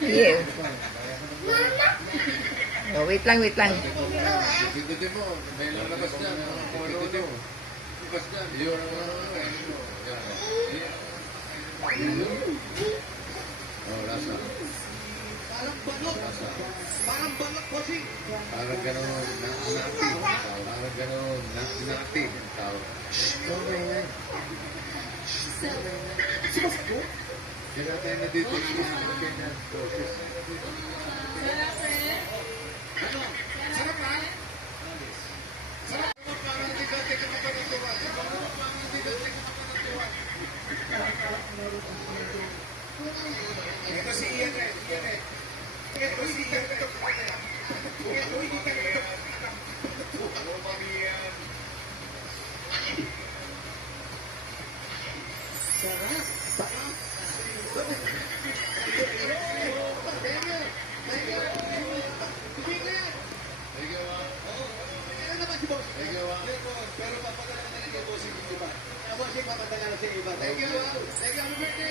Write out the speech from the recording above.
Yes. Oh, wait lang, wait lang. Pindutin mo, may lalabas dyan. Pindutin mo. Labas dyan. Yun. Oh, lasa. Parang balok. Lasa. Parang balok po si. Parang gano'n, nati. Parang gano'n, nati. Tawag. Okay nga. Kaya tayo na dito. Ganyan. Sarap ha? Sarap mo parang hindi ka tika mapatutuwa. Parang hindi ka tika mapatutuwa. Ito si Ian eh. Ito si Ian. Ito hindi ka ito. Pero papadala na rin yung bossing yung iba. Ang bossing papadala na sa iba. Thank you. Thank you. Happy birthday,